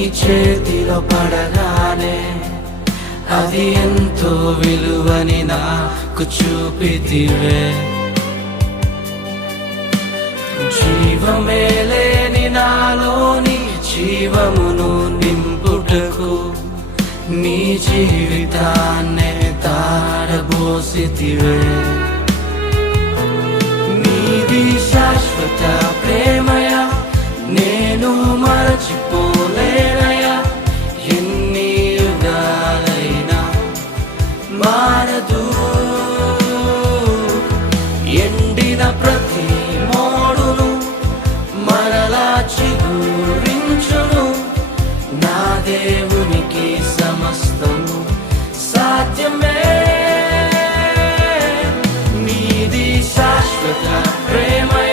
చేతిలో పడగానే అది ఎంతో విలువని నాకు చూపితివే. జీవమే లేని నాలోని జీవమును నింపుటకు నీ జీవితాన్నే తారబోసితివే. నీది శాశ్వత ప్రేమయ నేను మరచిపోలేనయా. ఎన్ని యుగాలైనా మారదు. ఎండిన ప్రతి మోడును మరలా చిగురించును. నా దేవునికి సమస్తము సాధ్యమే. నీది శాశ్వత ప్రేమ